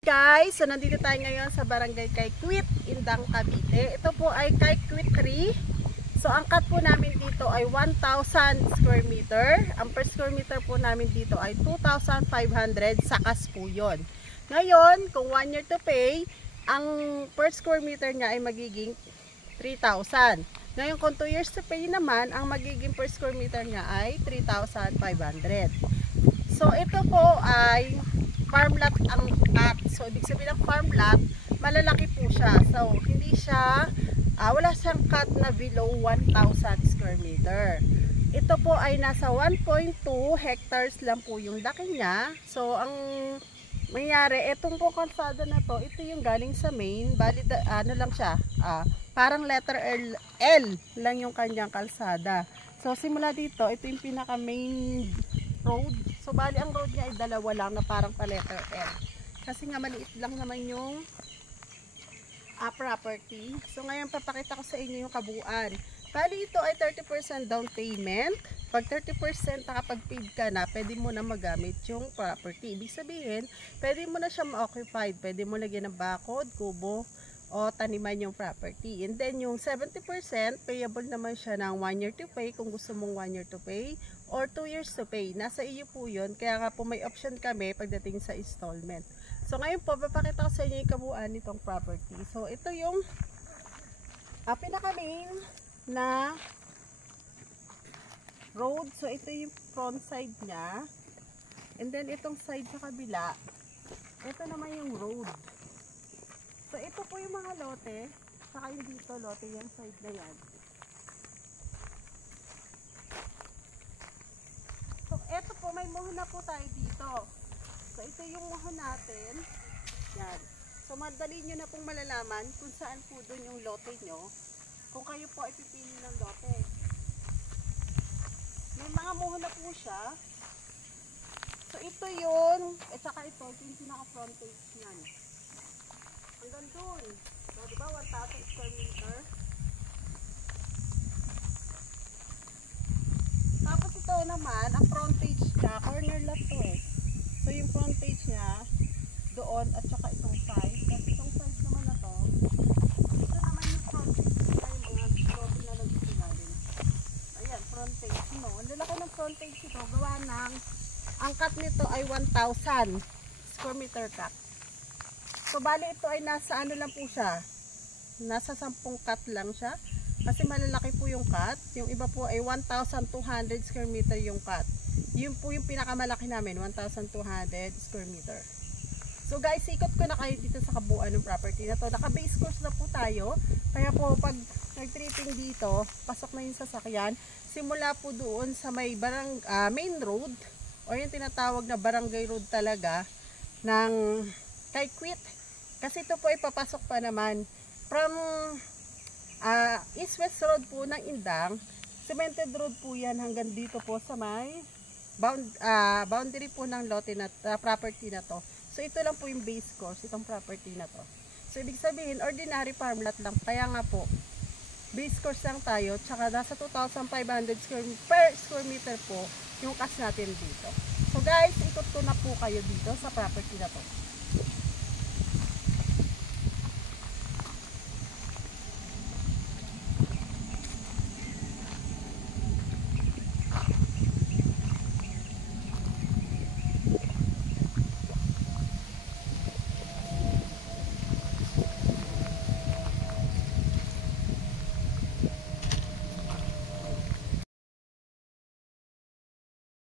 Guys, so nandito tayo ngayon sa barangay Kaikwit, Indang, Cavite. Ito po ay Kaikwit 3. So ang cut po namin dito ay 1,000 square meter. Ang per square meter po namin dito ay 2,500 sakas po yun. Ngayon, kung 1 year to pay, ang per square meter niya ay magiging 3,000. Ngayon, kung 2 years to pay naman, ang magiging per square meter niya ay 3,500. So ito po ay farm lot ang cut. So, ibig sabihin ng farm lot, malalaki po siya. So, hindi siya, wala siyang cut na below 1,000 square meter. Ito po ay nasa 1.2 hectares lang po yung laki niya. So, ang mangyari, itong po kalsada na to, ito yung galing sa main. Bali, ano lang siya, parang letter L lang yung kanyang kalsada. So, simula dito, ito yung pinaka main road. So, bali ang road niya ay dalawa lang na parang pa letter L. Kasi nga maliit lang naman yung property. So, ngayon papakita ko sa inyo yung kabuuan. Bali ito ay 30% down payment. Pag 30% nakapag-paid ka na, pwede mo na magamit yung property. Ibig sabihin, pwede mo na siya ma-occupied. Pwede mo lagyan ng bakod, kubo, o taniman yung property. And then yung 70% payable naman siya ng 1 year to pay kung gusto mong 1 year to pay or 2 years to pay. Nasa iyo po yun. Kaya nga po may option kami pagdating sa installment. So ngayon po, papakita ko sa inyo yung kabuuan nitong property. So ito yung pinaka main na road. So ito yung front side niya. And then itong side sa kabila, ito naman yung road. So, ito po yung mga lote. Saka yung dito, lote yung side na yan. So, ito po, may muhon na po tayo dito. So, ito yung muhon natin. Yan. So, madali nyo na pong malalaman kung saan po dun yung lote nyo. Kung kayo po ay pipili ng lote. May mga muhon na po siya. So, ito yun. At saka ito yung pinaka-frontage niyan. Hanggang doon. So, diba 1,000 square meter? Tapos ito naman, ang frontage niya, corner lot to eh. So, yung frontage niya, doon at saka itong side. Kasi itong side naman na to, ito naman yung frontage niya, yung mga property na nagsigaling. Ayan, frontage. No, ang lalaki ng frontage ito, gawa ng, ang cut nito ay 1,000 square meter cut. So, bali ito ay nasa ano lang po siya. Nasa 10 cut lang siya. Kasi malalaki po yung cut. Yung iba po ay 1,200 square meter yung cut. Yun po yung pinakamalaki namin, 1,200 square meter. So guys, ikot ko na kayo dito sa kabuuan ng property na to. Naka-base course na po tayo. Kaya po pag nag-tripping dito, pasok na yung sasakyan. Simula po doon sa may main road o yung tinatawag na barangay road talaga ng Kaikwit. Kasi ito po ay papasok pa naman from East-West Road po ng Indang. Cemented road po yan hanggang dito po sa may boundary po ng lote na property na to. So ito lang po yung base course, itong property na to. So ibig sabihin, ordinary farm lot lang. Kaya nga po, base course lang tayo. Tsaka nasa 2,500 per square meter po yung cash natin dito. So guys, ikot ko na po kayo dito sa property na to.